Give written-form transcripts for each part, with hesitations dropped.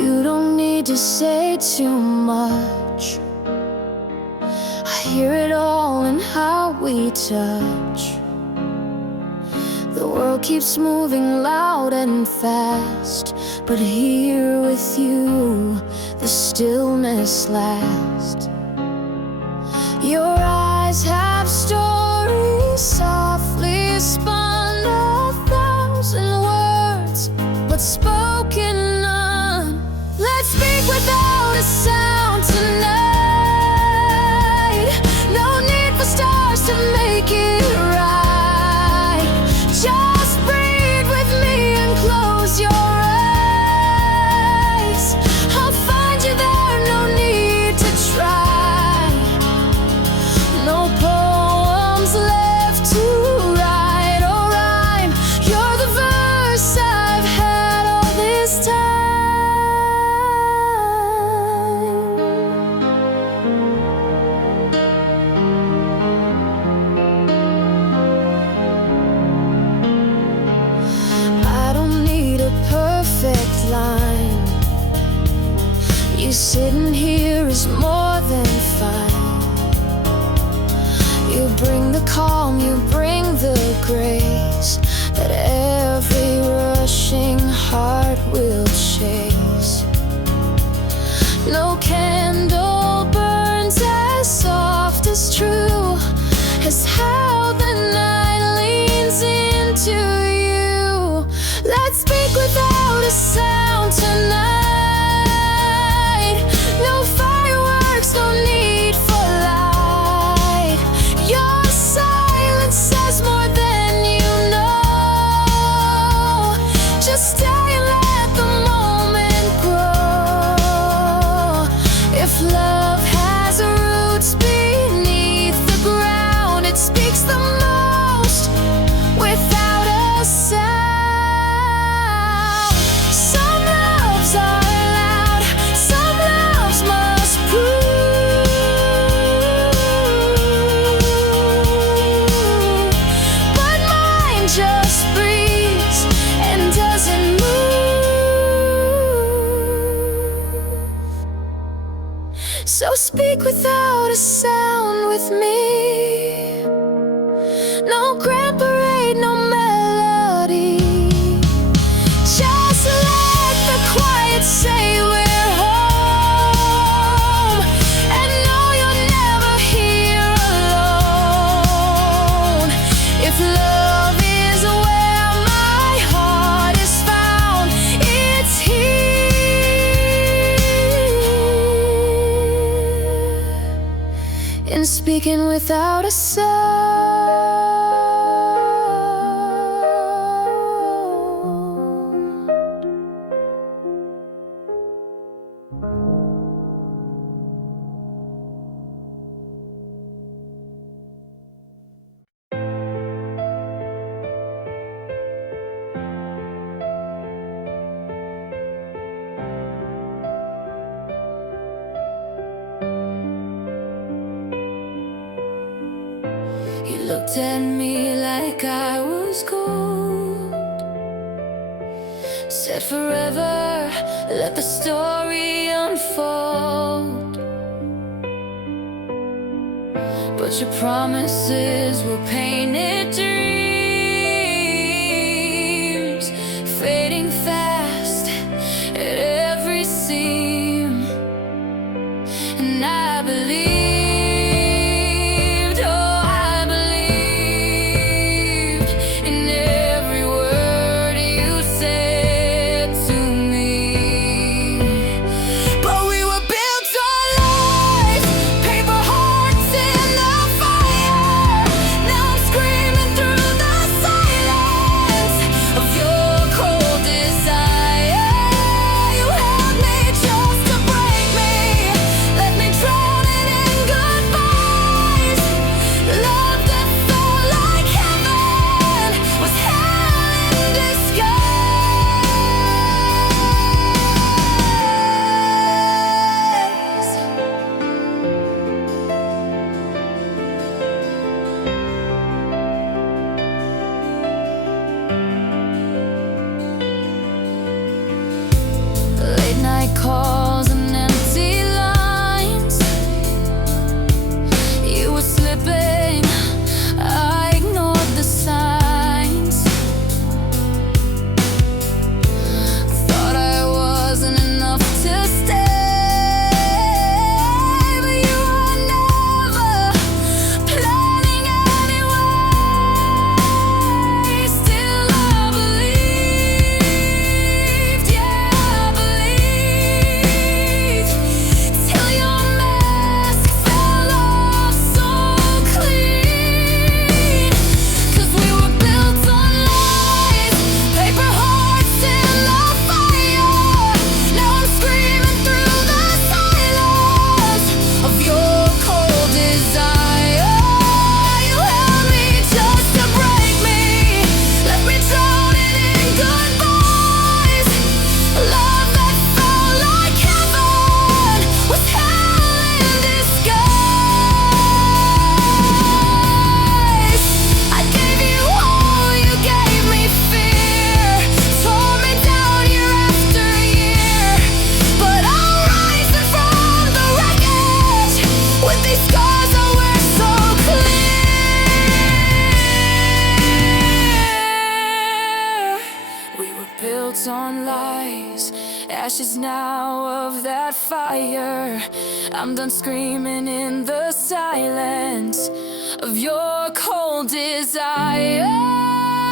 You don't need to say too much. I hear it all in how we touch. The world keeps moving loud and fast, but here with you, the stillness lasts. Your eyes have stories softly spun, 1,000 words, but spoken none. Let's speak without a sound tonight. No need for stars to make it right. Just breathe with me and close your eyes. I'll find you there, no need to try. No poems left to write or rhyme. You're the verse I've had all this time. I don't need a perfect line. You sitting here is more than fine. You bring the calm, you bring the grace that every rushing heart will chase. No candle burns as soft as true as how the night leans into you. Let's speak without a sound tonight. No fireworks, no need for light. Your silence says more than you know. Just stay and let the moment grow. If love has roots beneath the ground, it speaks the most without a sound. Some loves are loud, some loves must prove, but mine just breathes and doesn't move. So speak without a sound with me. No grand parade, no melody. Just let the quiet say we're home, and know you're never here alone. If love is where my heart is found, it's here. In speaking without a sound. You looked at me like I was gold, said forever, let the story unfold. But your promises were painted dreams, fading fast at every seam. And I believed, oh, I believed in every word you said to me. But we were built on lies, paper hearts in the fire. Now I'm screaming through these scars I wear so clear. We were built on lies, ashes now of that fire. I'm done screaming in the silence of your cold desire.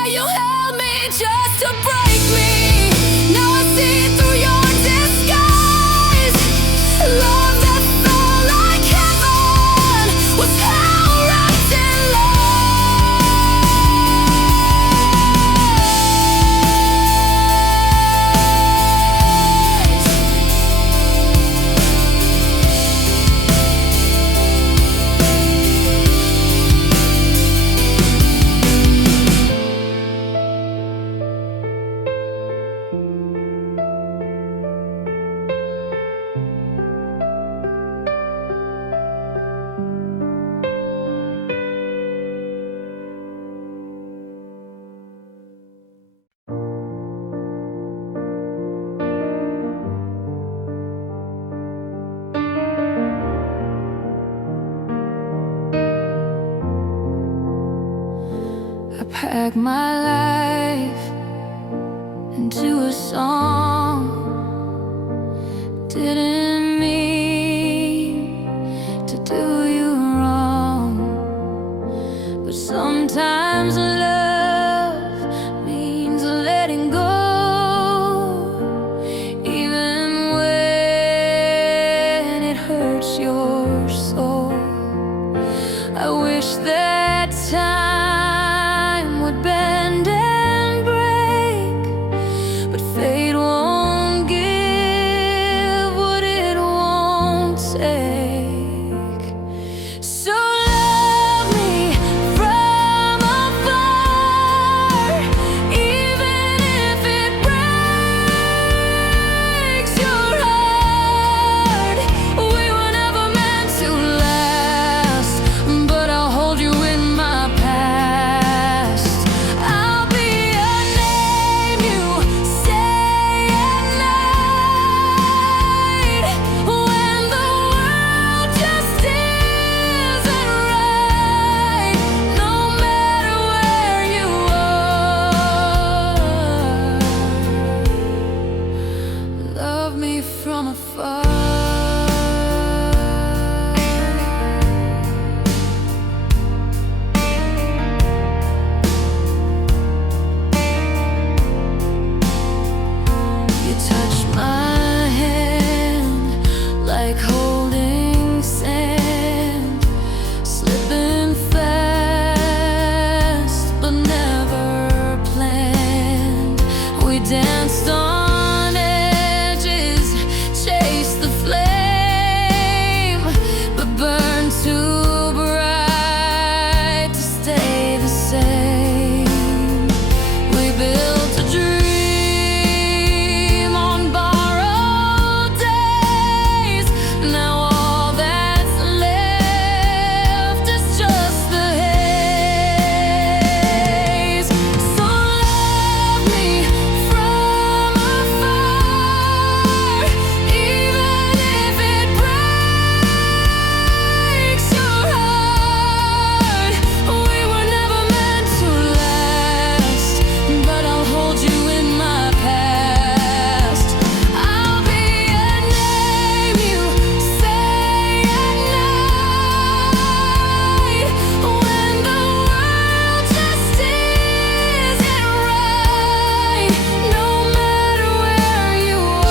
You held me just to break me. Now I see through your disguise. Love that felt like heaven was hell wrapped in pack my life into a song. Didn't mean to do you wrong, but sometimes love means letting go, even when it hurts your soul. I wish that time would bend and break, but fate won't give what it won't take. So love me from afar, even if it breaks your heart. We were never meant to last, but I'll hold you in my past. I'll be a name you say at night, when the world just isn't right. No matter where you are, love me from afar. You touch my hand like holding sand, slipping fast but never planned. We danced on edges, chased the flame, but burned too bright to stay the same. We built a dream on borrowed days. Now all that's left is just the haze. So love me from afar, even if it breaks your heart. We were never meant to last, but I'll hold you in my past. I'll be a name you say at night, when the world just isn't right. No matter where you are,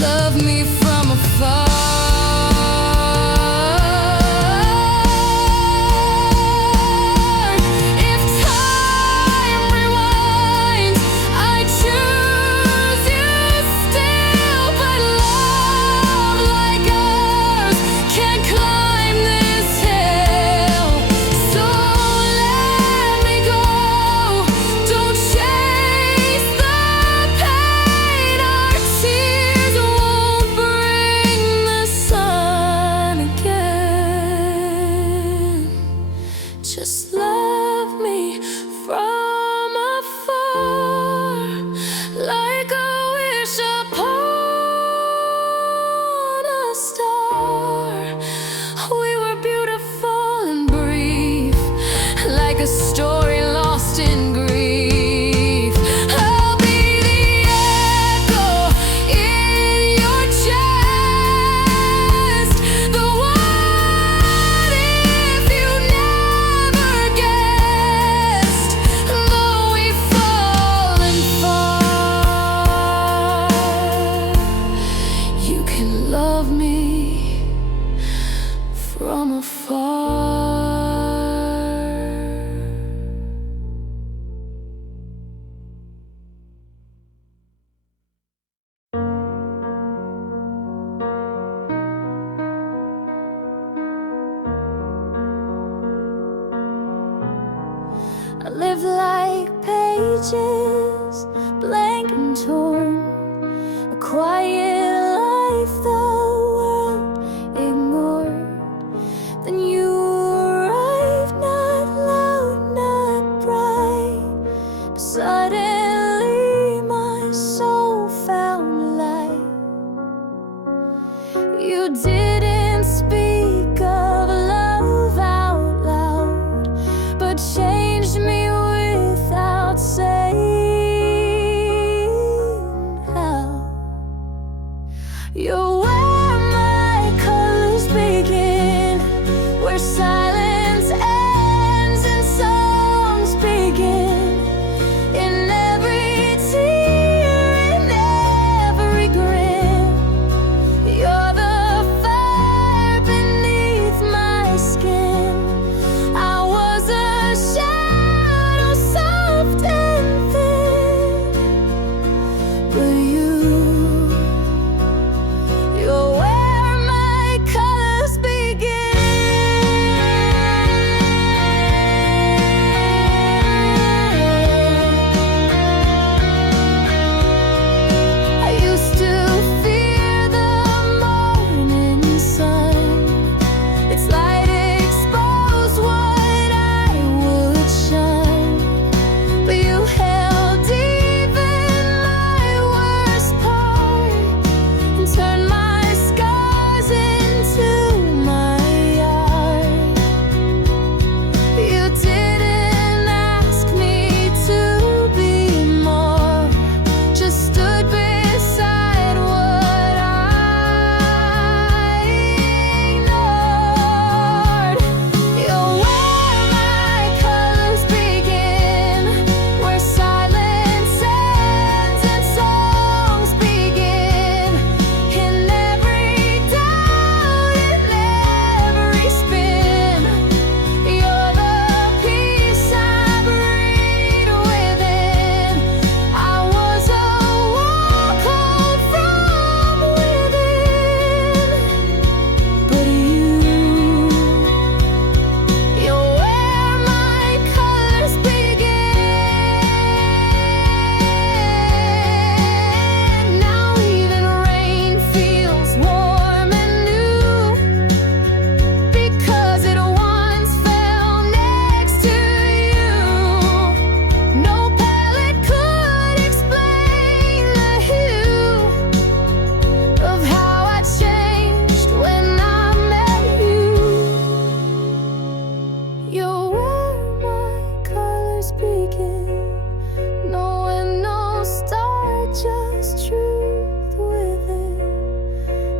love me from afar. If time rewinds, I choose you still, but love like ours can't climb this hill. So let me go, don't chase the pain. Our tears won't bring can love me from afar. I live like pages, blank and torn, a quiet life the world ignored. Then you arrived, not loud, not bright, but suddenly my soul found light. You didn't speak of love out loud, but changed me without saying how. You're where my colors begin, where silence ends and songs begin. In every tear, in every grin, you're the fire beneath my skin. I was a shadow, soft and thin, but you're where my colors begin. I used to fear the morning sun. Its light exposed what I would shun, but you held even my worst part and turned my scars into my art. You didn't ask me to be more, just stood beside what I ignored. You're where my colors begin, where silence ends and songs begin. In every doubt, in every spin, you're the peace I breathe within. I was a wall cold from within, but you're where my colors begin. Now even rain feels warm and new, because it once fell next to you. No palette could explain the hue of how I changed when I met you. You're where my colors begin, no and no star, just truth within.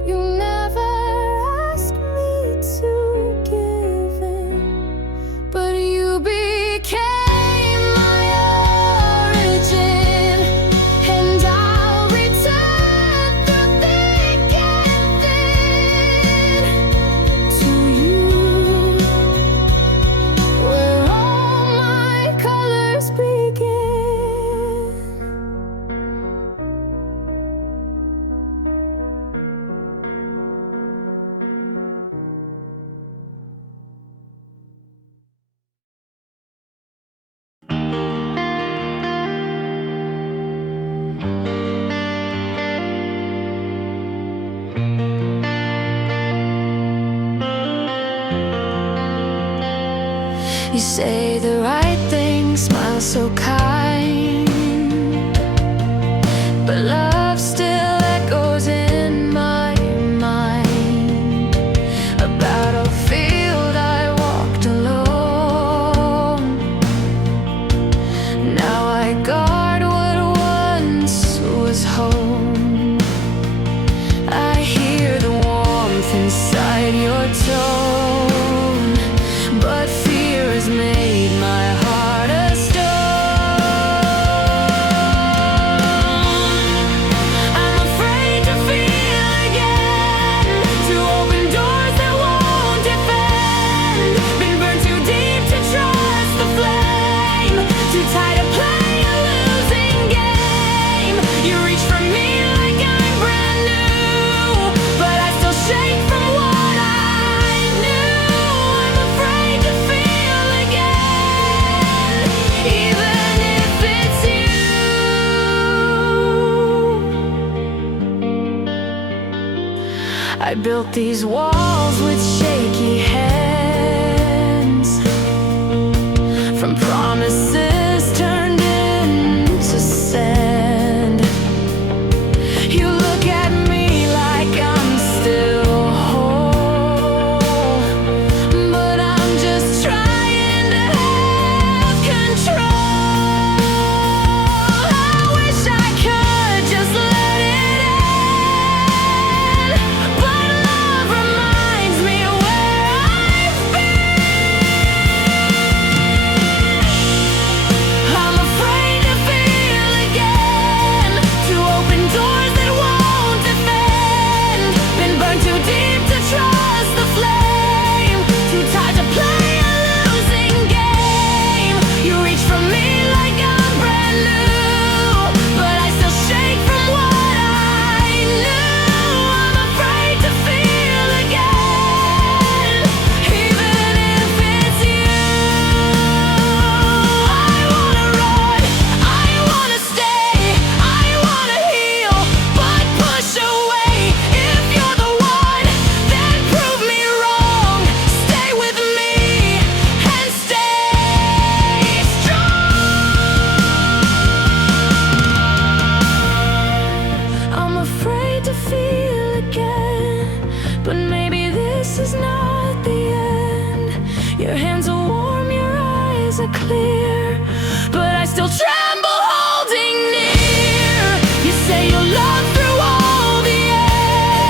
You never asked me to give in, but you became my origin, and I'll return through thick and thin to you, where all my colors begin. You say the right thing, smile so kind, but love still echoes in my mind. A battlefield I walked alone. Now I guard what once was home. I hear the warmth inside your tone, but fear has made my heart a stone. I built these walls with shaky hands, from promises turned into sand. You look at me like I'm still whole, but I'm just trying to have control. I wish I could just let it end, but love reminds me where I've been. I'm afraid to feel again, to open doors that won't defend. Been burned too deep to trust the flame, too tired to play a losing game. You reach for me like I'm brand new, but I still shake from what I knew. I'm afraid to feel again, even if it's you. I wanna run, I wanna stay, I wanna heal, but push away. If you're the one, then prove me wrong. Stay with me and stay strong. I'm afraid to feel again, but maybe this is not the end. Your hands are warm, your eyes are clear, but I still tremble holding near. You say you'll love through all the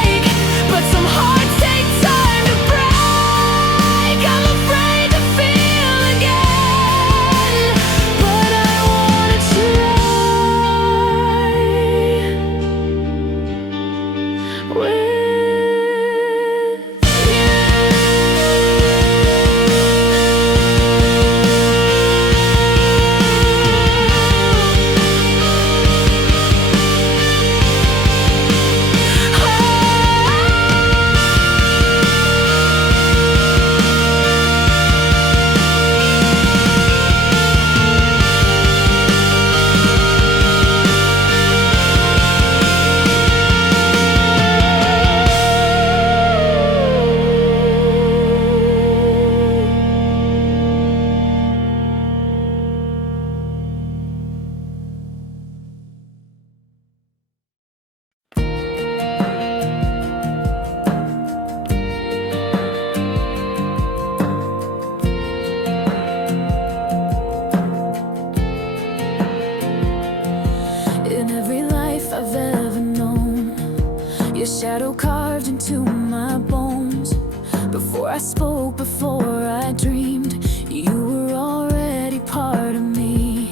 ache, but some hearts take time to break. I'm afraid to feel again, but I wanna try with in every life I've ever known, your shadow carved into my bones. Before I spoke, before I dreamed, you were already part of me.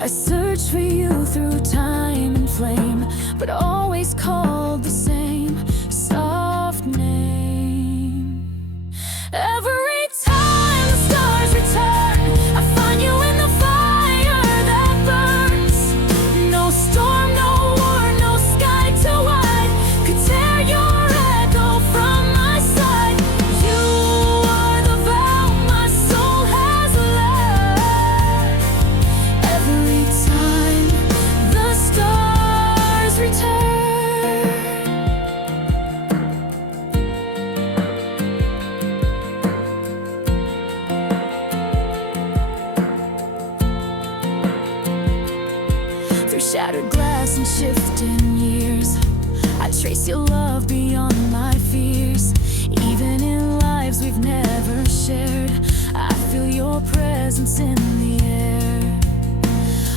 I searched for you through time and flame, but always called the same soft name. Every time the stars return, I find you in the fire that burns. No storm, no war, no sky too wide could tear your echo from my side. You are the vow my soul has learned. Every time the stars return, through shattered glass and shifting years, I trace your love beyond my fears. Even in lives we've never shared, I feel your presence in the air.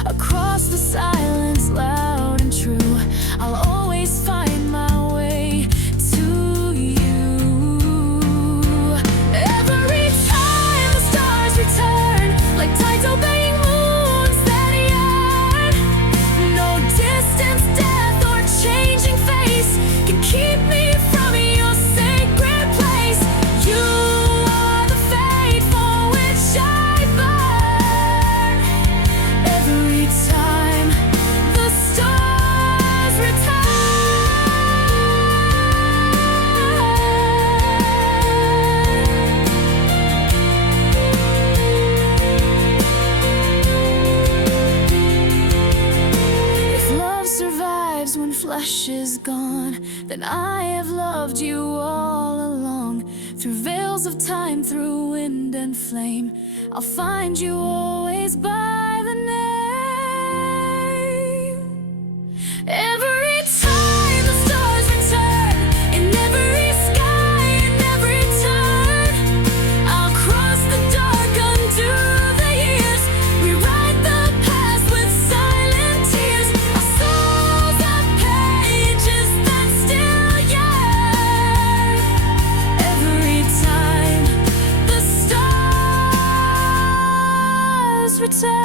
Across the silence, loud and true, I'll always find my way to you. Every time the stars return, like tides obeying moons that yearn. No distance, death, or changing face can keep me from your sacred place. You are the fate for which I burn. Every time the stars return. then I have loved you all along. Through veils of time, through wind and flame, I'll find you always by the name. Every time the stars return, in every sky, in every turn, I'll cross the dark, undo the years, rewrite the past with silent tears. Our souls are pages that still yearn. Every time the stars return.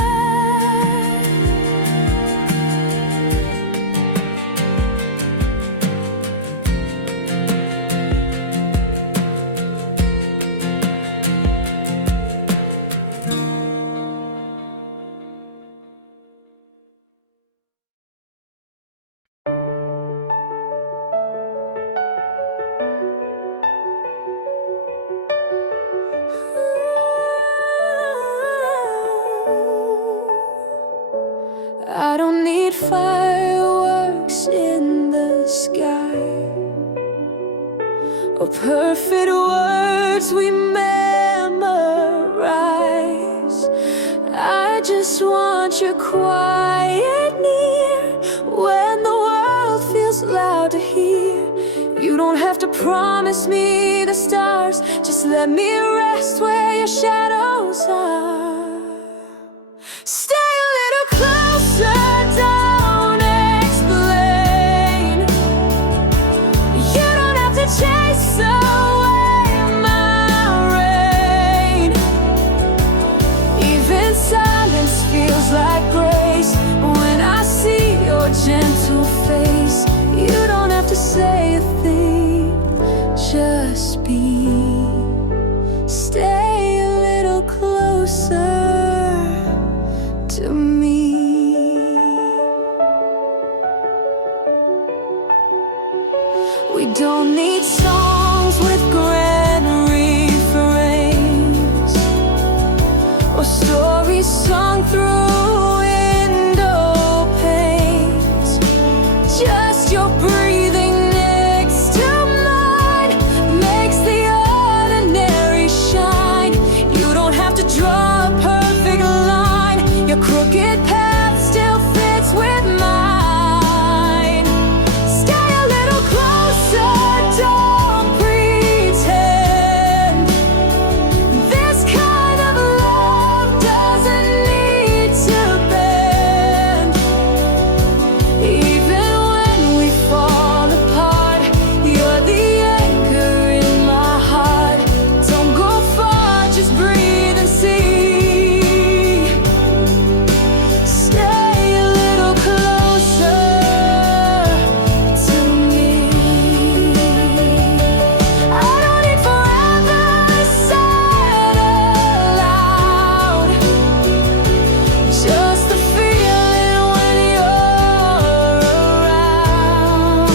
I don't need fireworks in the sky or perfect words we memorize. I just want your quiet near when the world feels loud to hear. You don't have to promise me the stars, just let me rest where your shadows are. Stay a little closer, don't explain. You don't have to chase away my rain. Even silence feels like grace when I see your gentle face. You don't have to say a thing, just be. Stay a little closer to me. We don't need songs with grand refrains or stories sung through window panes. Just your breathing next to mine makes the ordinary shine. You don't have to draw a perfect line, your crooked path still fits with mine. Stay a little closer, don't pretend. This kind of love doesn't need to bend. Even when we fall apart, you're the anchor in my heart. Don't go far, just breathe and see. Stay a little closer to me. I don't need forever said aloud, just the feeling when you're around.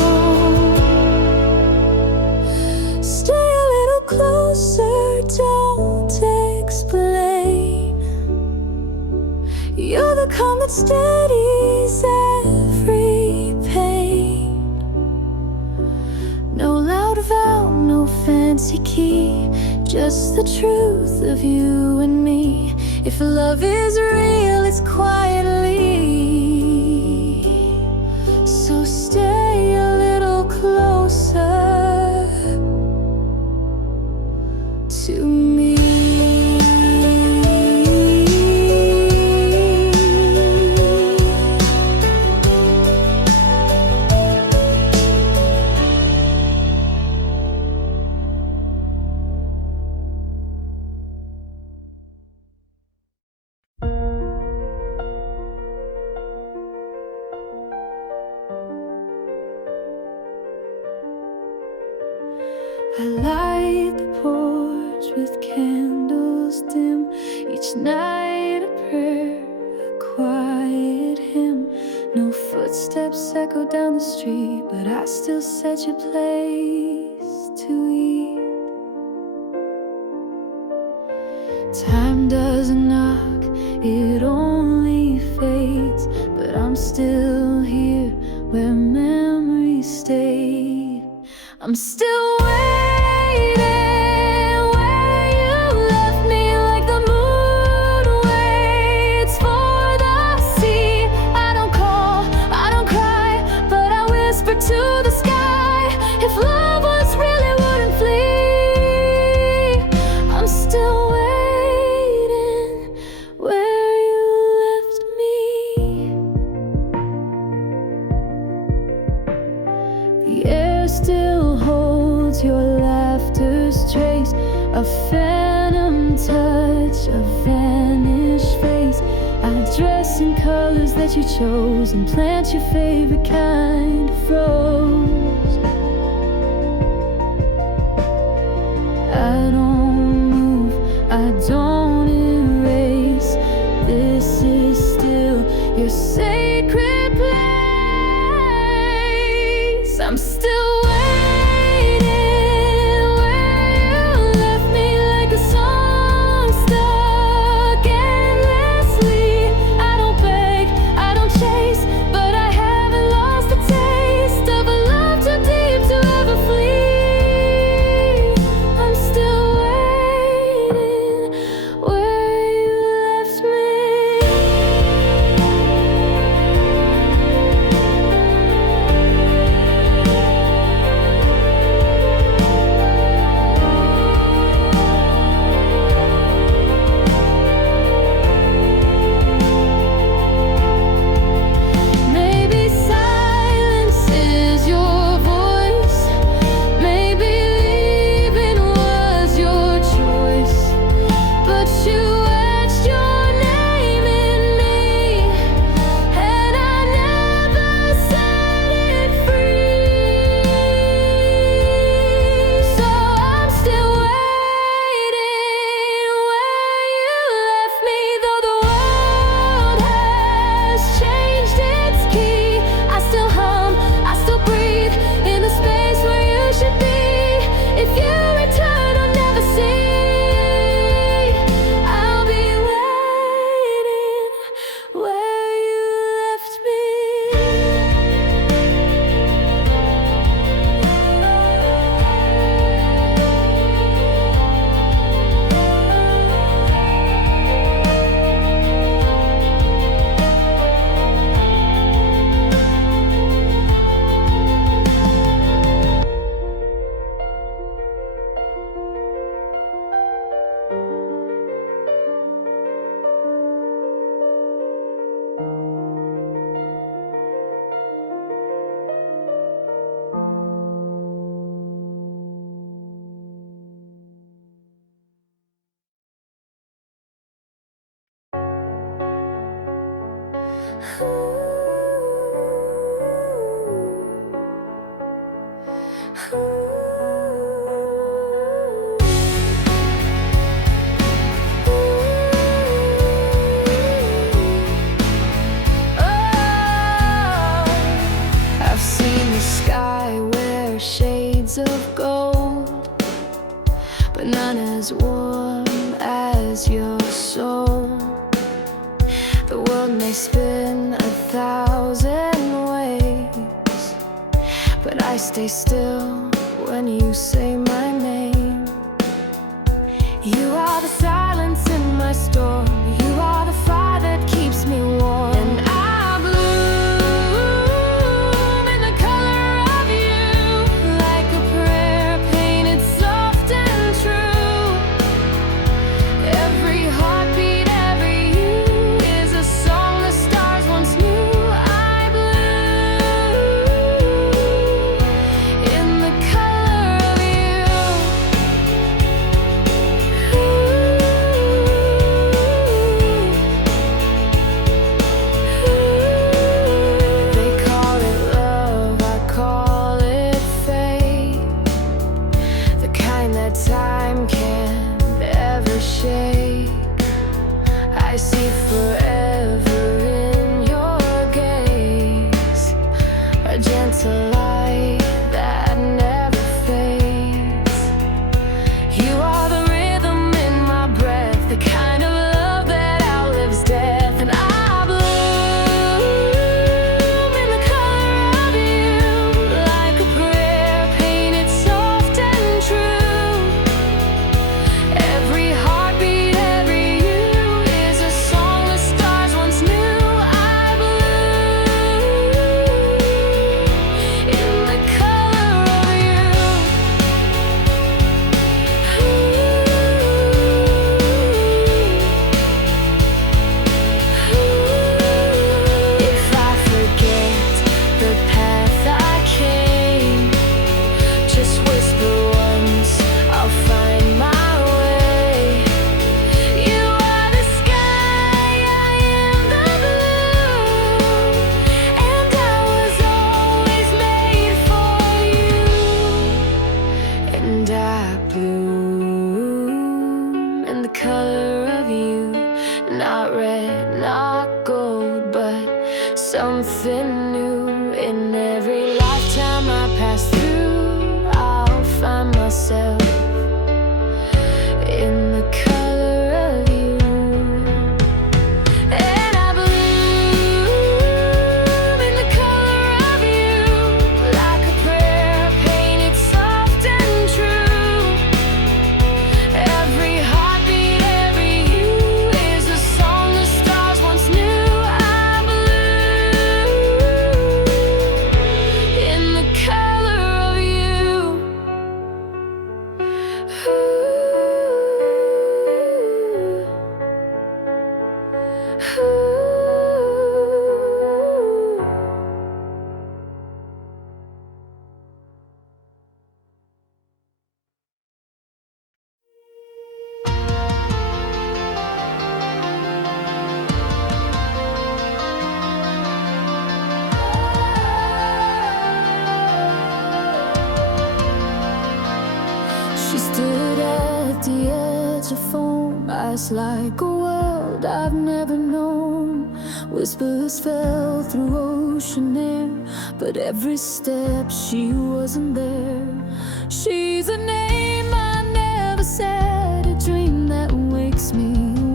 Stay a little closer, don't explain. You're the calm that steadies every pain. No loud vow, no fancy key, just the truth of you and me. If love is real, it's quietly. So stay a little closer to me. I light the porch with candles dim, each night a prayer, a quiet hymn. No footsteps echo down the street, but I still set your place to eat. Time doesn't knock, it only fades, but I'm still here where memories stayed. I'm still waiting where you left me, like the moon waits for the sea. I don't call, I don't cry, but I whisper to the sky. If love was real, it wouldn't flee. I'm still waiting where you left me. The air still holds your laughter's trace, a phantom touch, a vanished face. I dress in colors that you chose and plant your favorite kind of rose. I don't move, I don't erase. This is still your sacred place. I'm still waiting where you left me, like a song stuck endlessly. I don't beg, I don't chase, but I haven't lost the taste of a love too deep to ever flee. I'm still waiting where you left me. Maybe silence is your voice, maybe leaving was your choice, but you etched your name in me, and I never set it free. So I'm still waiting where you left me, though the world has changed its key. I still hum, I still breathe in the space where you should be. If you return, I'll never see. I'll be waiting where you left me. I've seen the sky wear shades of gold, but none as warm as your soul. The world may spin 1,000 ways, but I stay still when you say my name. You are the silence in my storm, you are the fire that keeps me warm. And I bloom in the color of you, like a prayer painted soft and true. Every heartbeat, every you is a song the stars once knew. I bloom in the color of you. Ooh. She stood at the edge of foam, eyes like a world I've never known. Whispers fell through ocean air, but every step she wasn't there. She's a name I never said, a dream that wakes me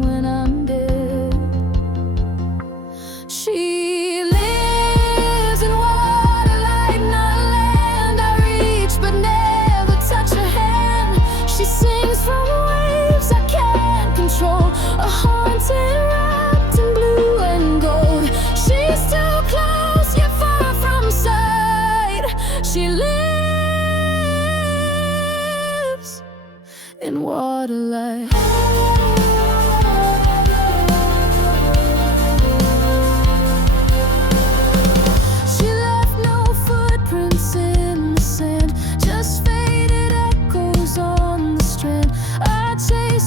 when I'm dead. She lives in water like not land I reach but never touch her hand. She sings from waves I can't control, a haunted wrapped in blue and gold. She's too close yet far from sight. She lives in water like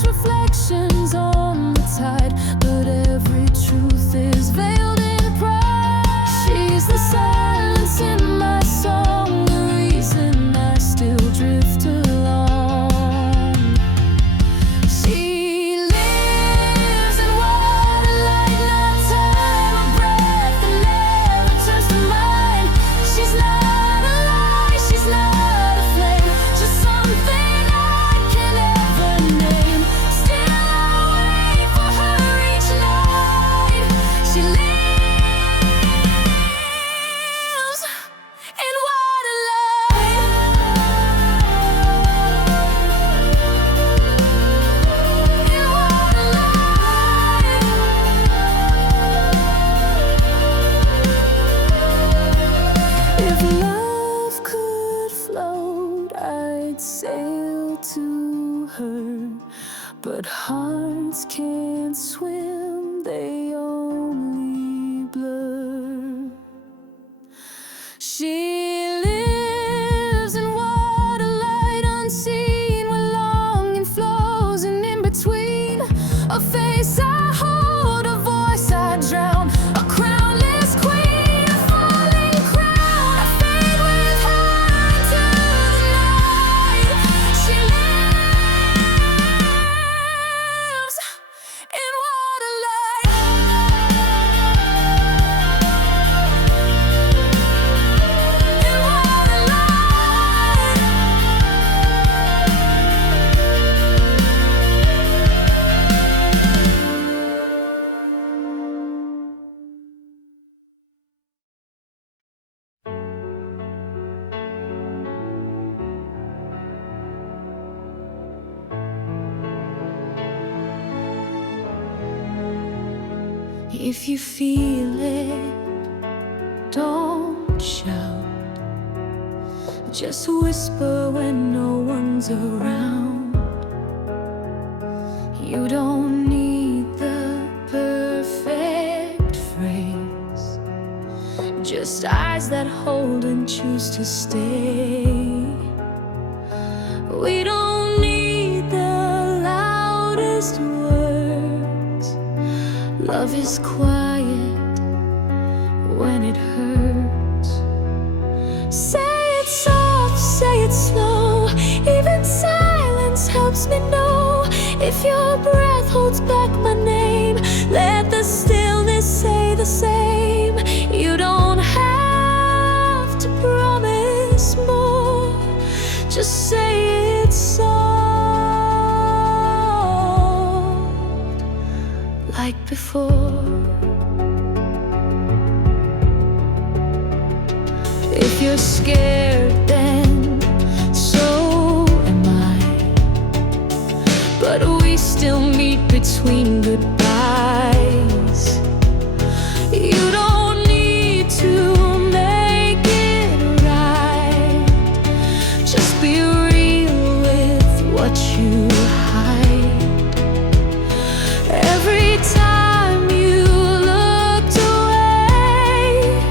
reflections on the tide, but every truth is veiled in pride. She's the silence in my song, the reason I still drift along. She lives in water like not time, a breath that never turns to mine. She's not a lie, she's not a flame, just something I can never name. She lives in water If love could float, I'd sail to her, but hearts can't swim, they only blur. She lives in water light unseen, where longing flows, and in between, a face I hold, a voice I drown, a crownless queen, a falling crown. I fade with her into the night. She lives in water light. In water light. If you feel it, don't shout. Just whisper when no one's around. You don't need the perfect phrase, just eyes that hold and choose to stay. We don't need the loudest words. Love is quiet when it hurts. Say it soft, say it slow. Even silence helps me know. If your breath holds back my name, let the stillness say the same. You don't have to promise more, just say it soft like before. If you're scared, then so am I. But we still meet between goodbyes. You don't need to make it right. Just be real with what you hide. Every time you looked away,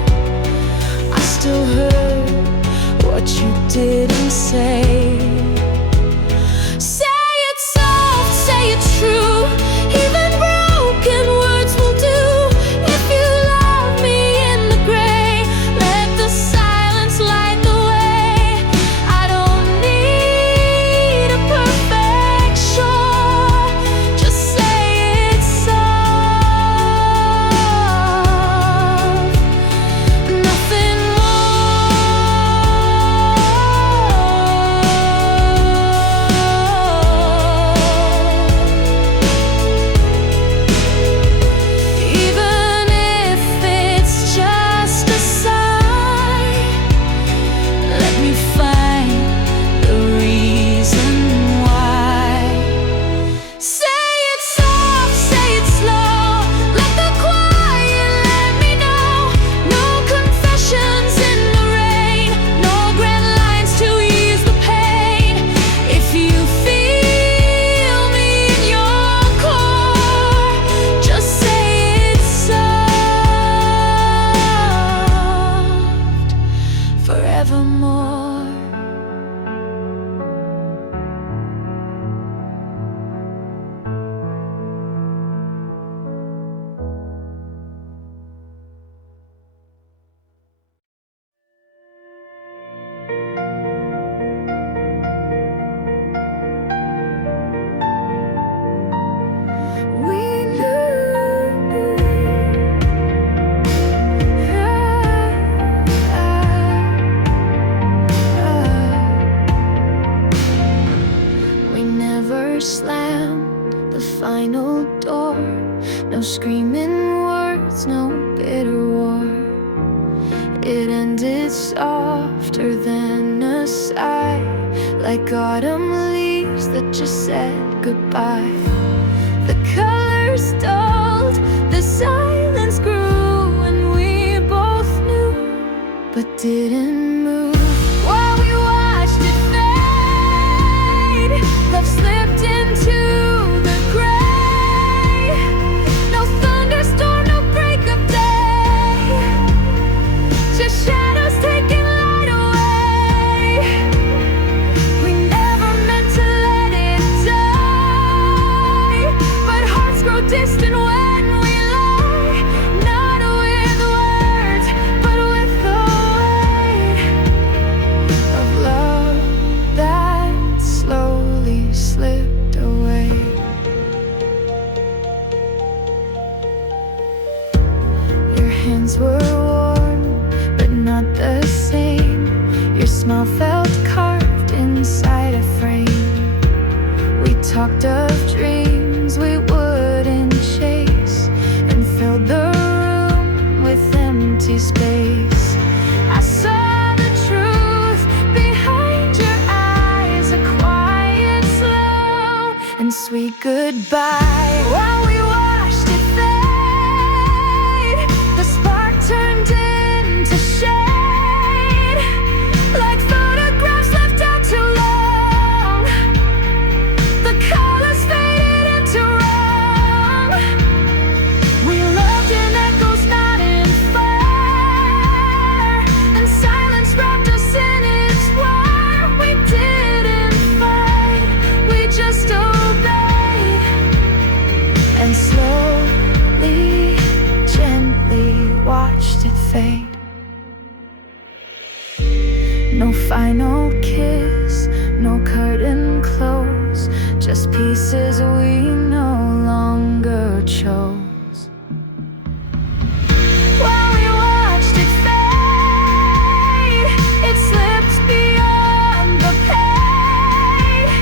I still heard what you didn't say. Say it soft, say it true. Even broken words will do. If you love me in the gray, let the silence light the way. I don't need a slammed the final door. No screaming words, no bitter war. It ended softer than a sigh, like autumn leaves that just said goodbye. The colors dulled, the silence grew, and we both knew, but didn't move. While we watched it fade, love slipped into the gray. No thunderstorm, no breakup day, just shadows taking light away. We never meant to let it die, but hearts grow distant when we lie. Not with words, but with the weight of love that slowly slipped away. Your hands were warm, but not the same. Your smile felt carved inside a frame. We talked of dreams we wouldn't chase, and filled the room with empty space. I saw the truth behind your eyes, a quiet, slow, and sweet goodbye. While we watched it fade, the spark turned into shade, like photographs left out too long. The colors faded into wrong. We loved in echoes, not in fire, and silence wrapped us in its wire. We didn't fight, we just obeyed, and slowly, gently watched it fade. No final kiss, no curtain close, just pieces we no longer chose. While we watched it fade, it slipped beyond the page,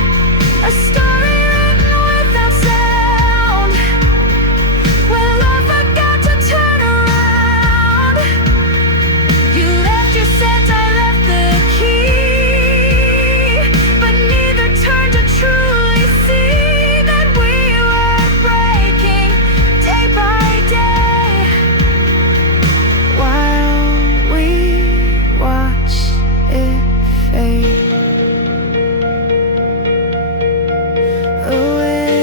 a story written without sound, where love forgot to turn around. You left your scent, I left the key, but neither turned to truly see that we were breaking day by day, while we watch it fade away,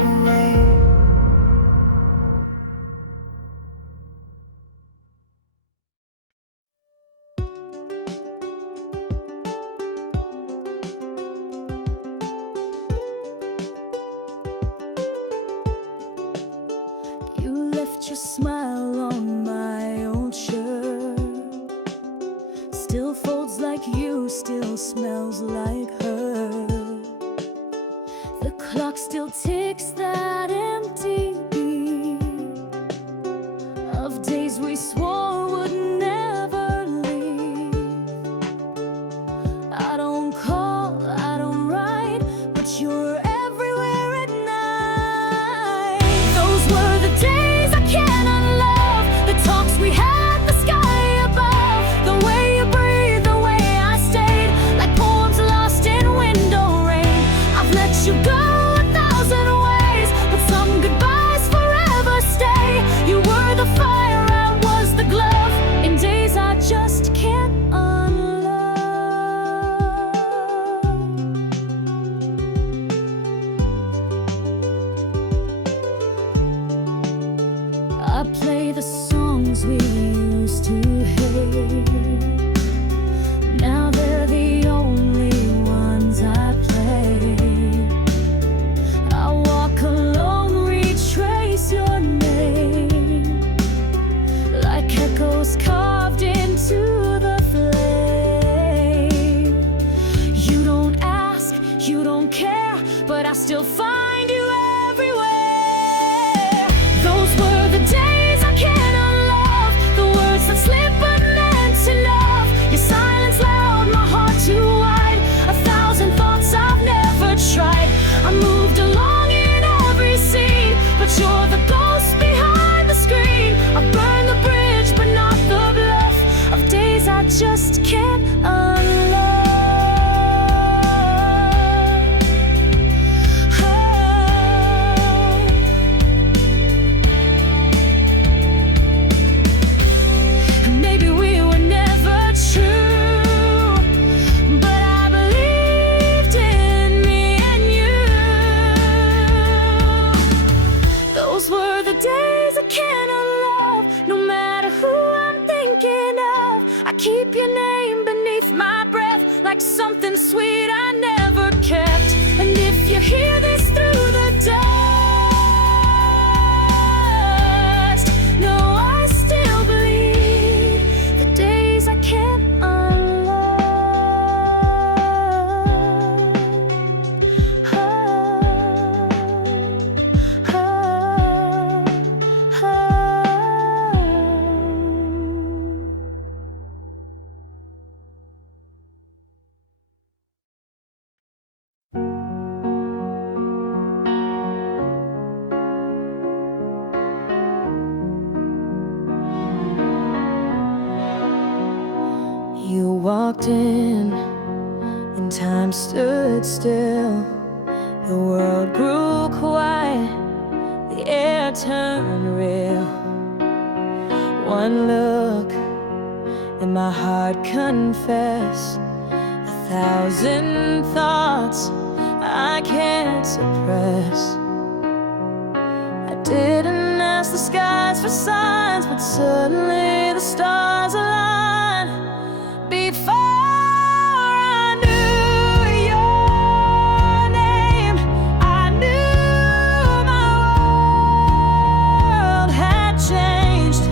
away. You left your smile on my old shirt, still folds like you, still smells like her. The clock still ticks that empty beat of days we swore would never leave. I don't call, I don't write, but you're everywhere at night. Those were the days I can't unlove, the talks we had, the sky above, the way you breathed, the way I stayed, like poems lost in window rain. I've let you go 1,000 ways, but some goodbyes just can't unlove. Maybe we were never true, but I believed in me and you. Those were the days I can't unlove. No matter who I'm thinking of, I keep your name beneath my breath, like something sweet I never kept. And if you hear this through the dust, know I still believe the days I can't unlove. You walked in and time stood still. The world grew quiet, the air turned real. One look and my heart confessed 1,000 thoughts I can't suppress. I didn't ask the skies for signs, but suddenly the stars aligned. Before I knew your name, I knew my world had changed.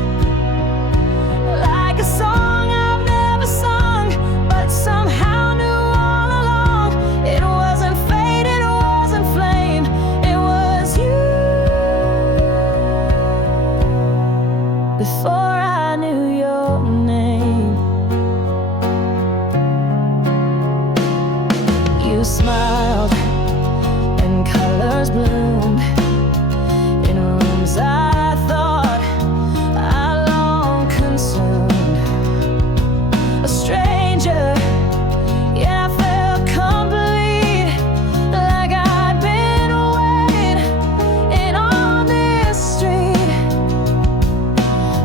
Like a song I've never sung, but somehow knew all along. It wasn't fate, it wasn't flame, it was you. Before I knew your name, you smiled and colors bloomed in rooms I thought I long consumed. A stranger, yet I felt complete, like I'd been waiting in on this street.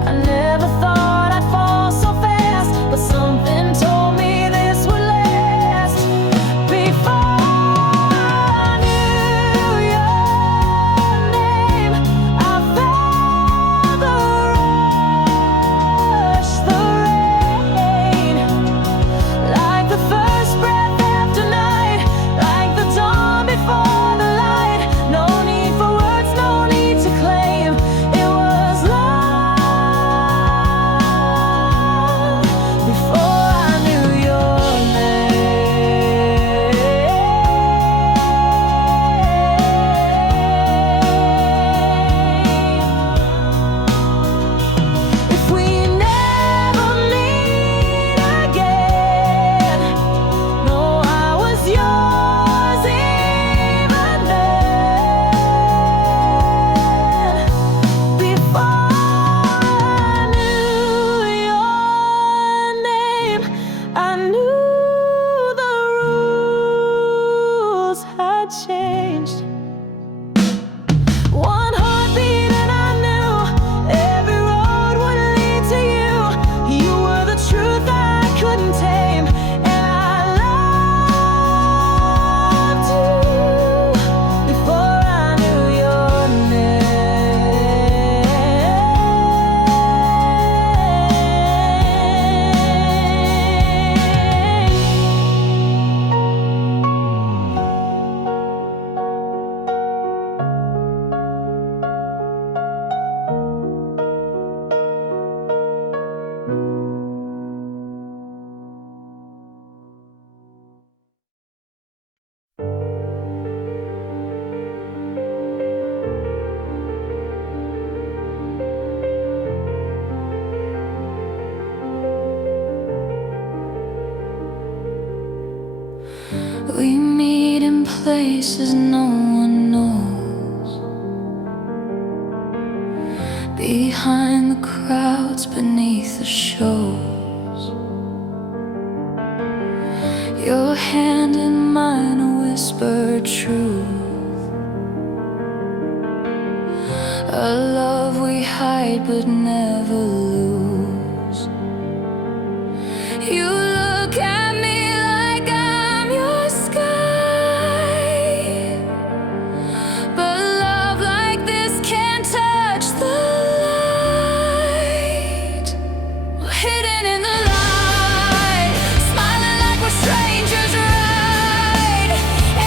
I never thought I'd fall so fast, but something told me this would last. Before I knew your name, I felt the rush, the rain, like the first breath after night, like the dawn before the light. No need for words, no need to claim. It was love. Before I knew your name. If we never meet again, no, I was yours even then. Before I knew your name, I knew the rules had changed. One heartbeat and I knew every road would lead to you. You were the truth I couldn't tame, and I loved you before I knew your name. We meet in places no one knows, behind the crowds, beneath the shows. Your hand in mine, a whispered truth, a love we hide but never lose. You look at me like I'm your sky, but love like this can't touch the light. We're hidden in the light, smiling like we're strangers, right?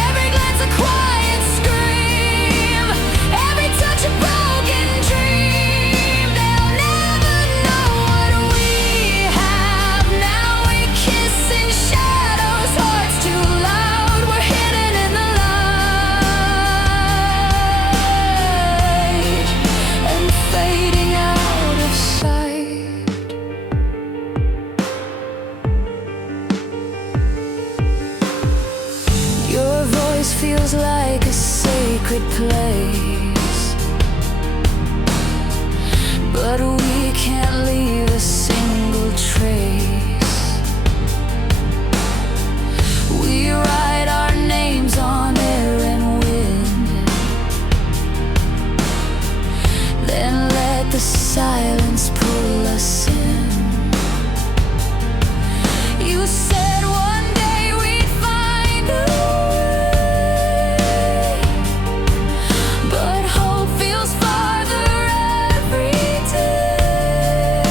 Every glance a quiet scream, every touch a broken dream. They'll never know what we have. Now we kiss in shadows, hearts too loud. We're hidden in the light and fading out of sight. Your voice feels like a sacred place, but we can't leave a single trace. We write our names on air and wind, then let the silence pull us in. You said one day we'd find a way, but hope feels farther every day.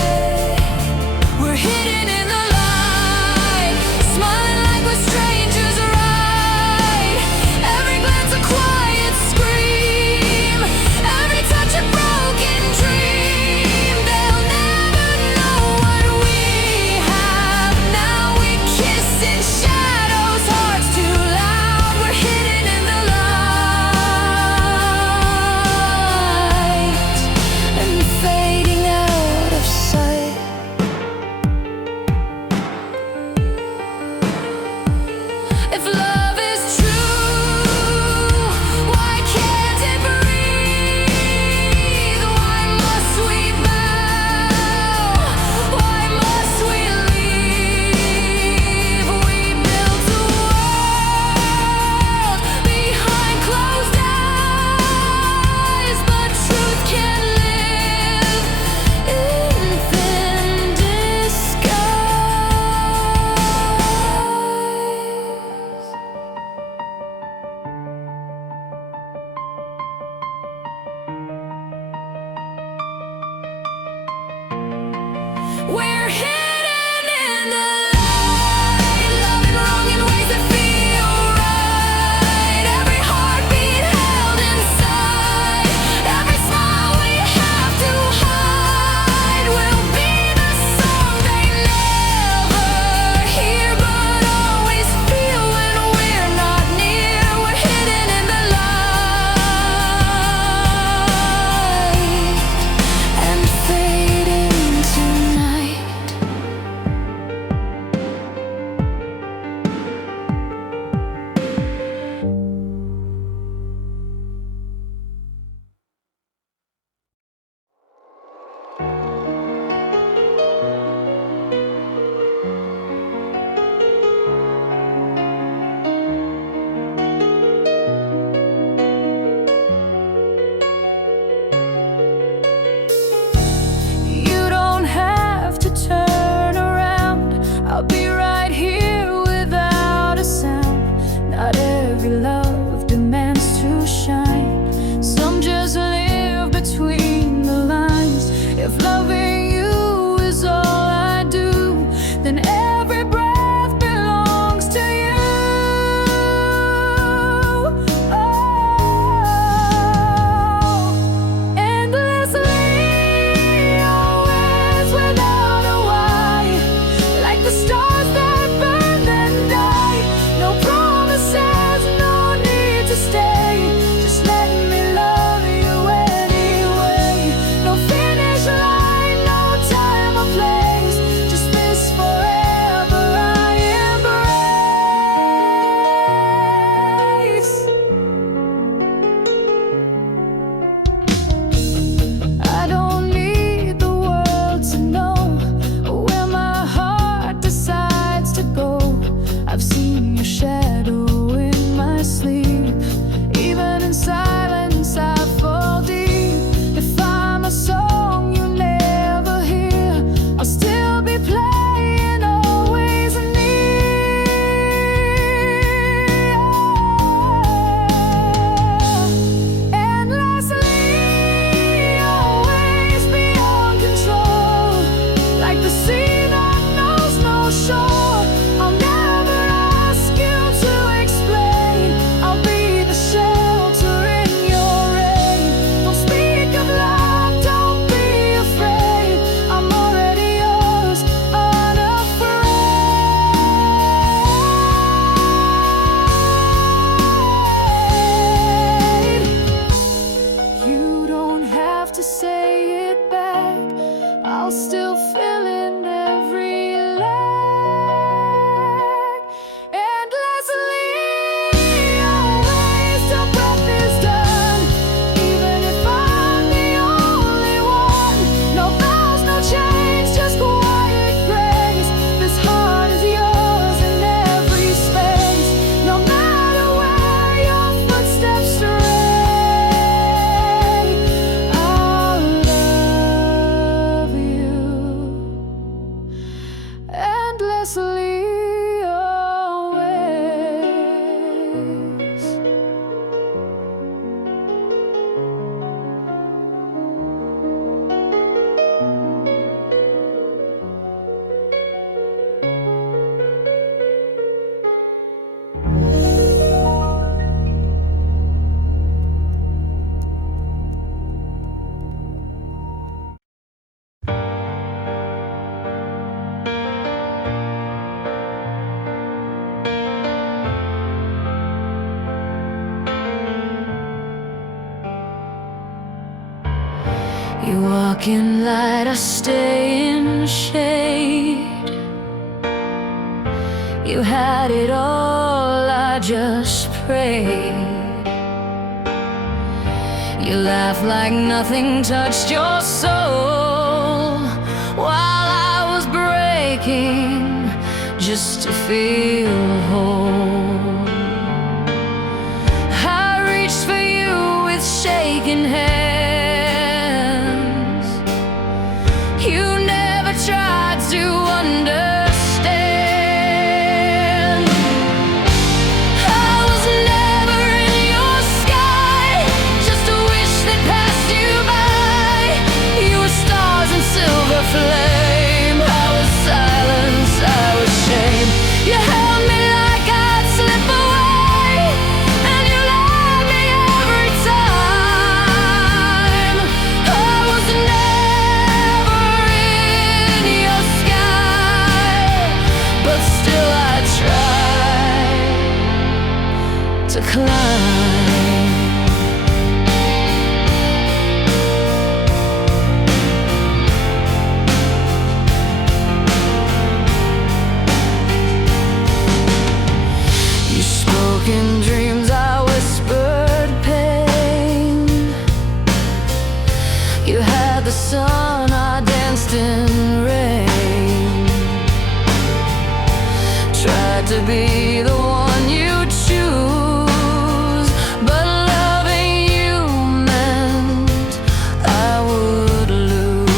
walk in light, I stay in shade. You had it all, I just prayed. You laughed like nothing touched your soul, while I was breaking just to feel whole. I reached for you with shaking hands. You never tried to understand. I was never in your sky, just a wish that passed you by. You were stars and silver flame. I was silence, I was shame. You held me like I'd slip away, and you lied me every time. I was never in your sky, but still I tried to climb. In dreams I whispered pain. You had the sun, I danced in rain. Tried to be the one you choose, but loving you meant I would lose.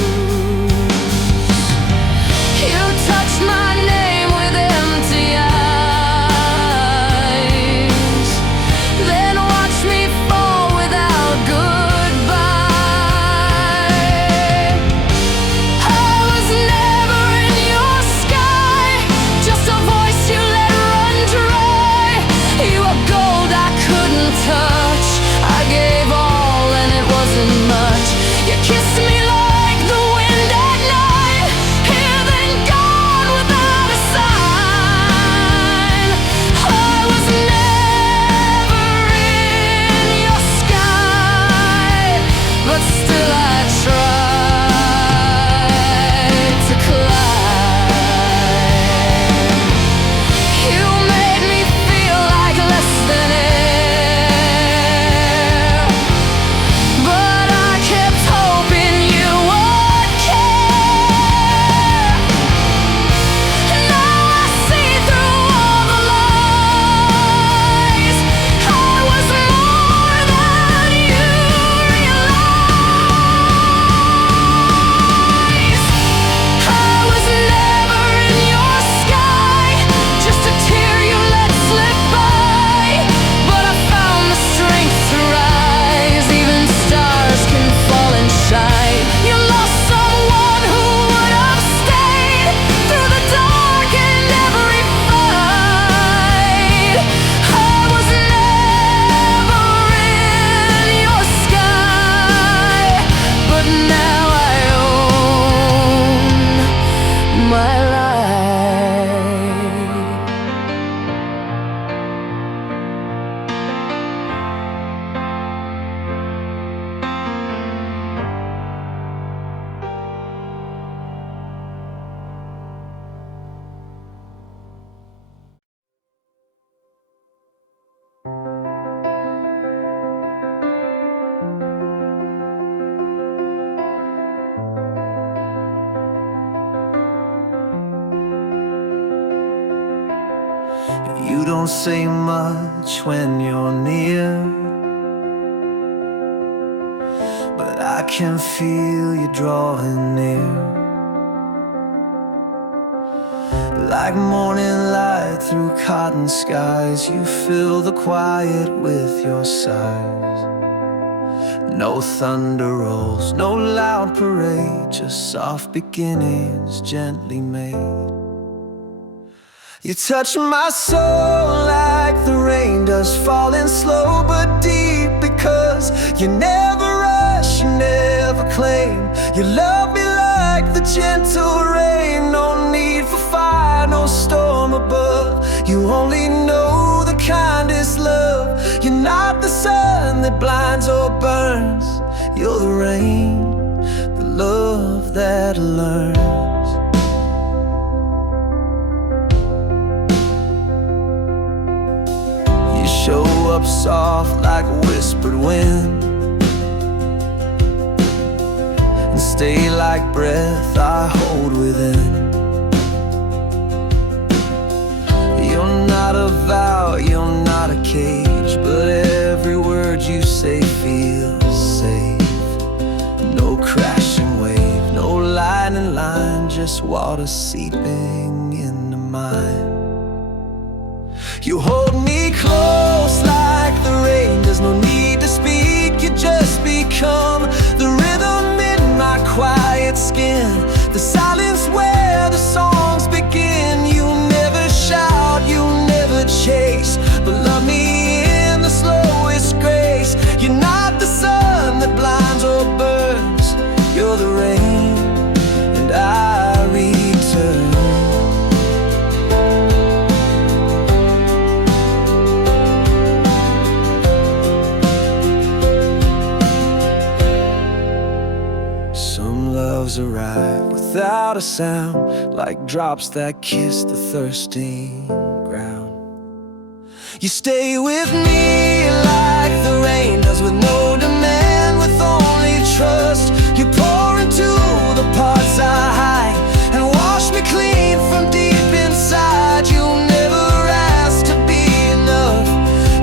You touched my name with empty eyes, then watch me fall without goodbye. I was never in your sky, just a voice you let run dry. You were gold I couldn't touch. I gave all and it wasn't much. You kissed me like the wind at night, here then gone without a sign. I was never in your sky, but still I tried to climb. You made me feel like less than air, but I kept hoping you would care. Now I see through all the lies. I was more than you realize. I was never in your sky, just a tear you let slip by. But I found the strength to rise. Even stars can fall and shine. You lost someone who would have stayed through the dark and every fight. I was never in your sky, but now I own my life. You don't say much when you're near, but I can feel you drawing near. Like morning light through cotton skies, you fill the quiet with your sighs. No thunder rolls, no loud parade, just soft beginnings gently made. You touch my soul like the rain does, falling slow but deep, because you never rush, you never claim. You love me like the gentle rain, no need for fire, no storm above. You only know the kindest love. You're not the sun that blinds or burns, you're the rain that love that learns. You show up soft like a whispered wind, and stay like breath I hold within. You're not a vow, you're not a cage, but every word you say feels safe. No crashing wave, no lightning line, just water seeping into mine. You hold me close like the rain, there's no need to speak, you just become the rhythm in my quiet skin, the silence where the songs begin. You never shout, you never chase, but love me in the slowest grace. You're not the sun that blinds or burns, you're the rain, and I return. Some loves arrive without a sound, like drops that kiss the thirsty ground. You stay with me like the rain does, with no demand, with only trust. You pour into the parts I hide and wash me clean from deep inside. You'll never ask to be enough,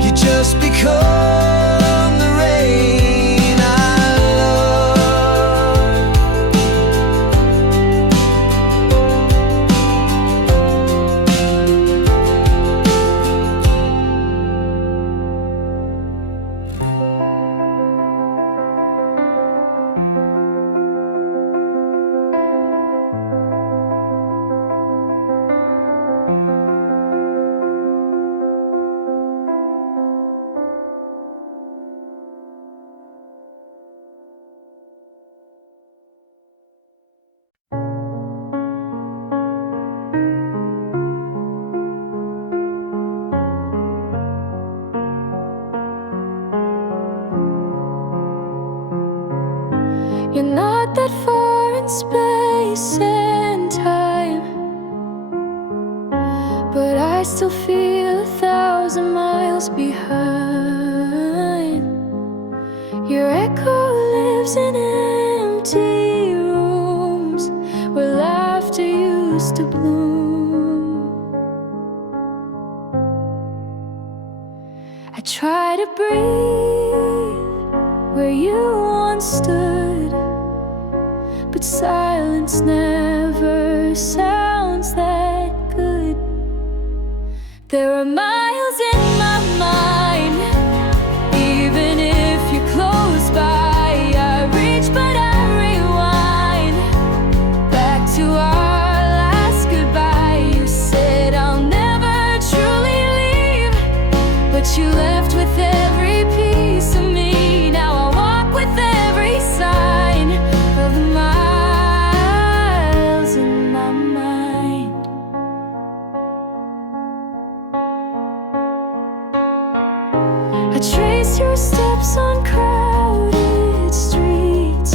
you just become the rain I love. You're not that far in space and time, but I still feel 1,000 miles behind. Your echo lives in empty rooms where laughter used to bloom. I try to breathe where you once stood, but silence never sounds that good. There are miles in my mind, even if you're close by. I reach but I rewind back to our last goodbye. You said I'll never truly leave, but you left with every piece of me. Now I walk with every sign of the miles in my mind. I trace your steps on crowded streets,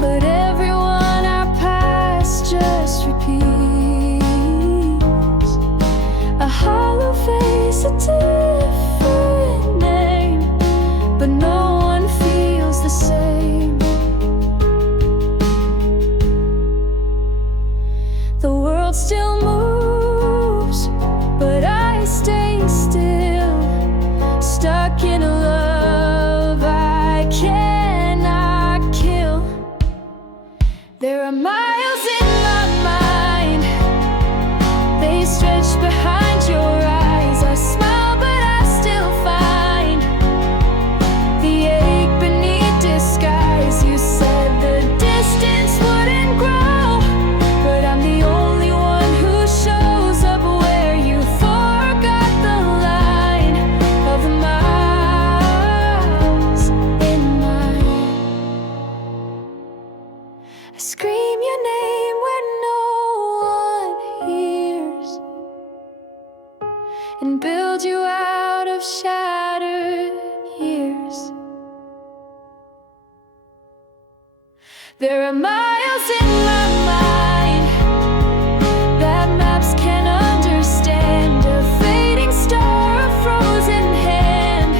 but everyone I pass just repeats. A hollow face, a different name, but no one feels the same. The world still moves, but I stay still, stuck in a love I cannot kill. There are miles in my mind, they stretch behind your eyes. I smile but I still find the ache beneath disguise. You said the distance wouldn't grow, but I'm the only one who shows up where you forgot the line of the miles in mine. I scream your name where no one hears, and build you out of shattered years. There are miles in my mind that maps can understand. A fading star, a frozen hand,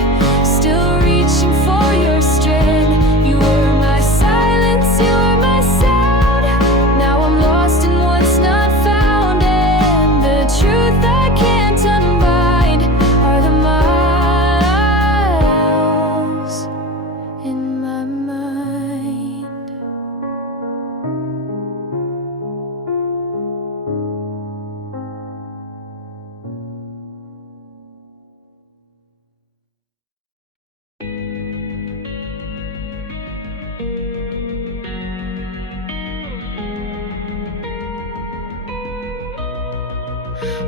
still reaching for your strand. You were my silence, you were my sound. Now I'm lost in what's not found, and the truth I can't unbind are the miles in my mind.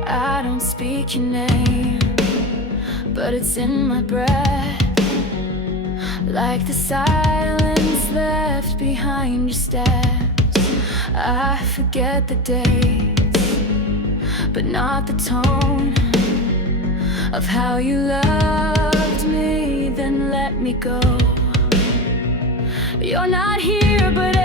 I don't speak your name, but it's in my breath, like the silence left behind your steps. I forget the dates, but not the tone of how you loved me, then let me go. You're not here, but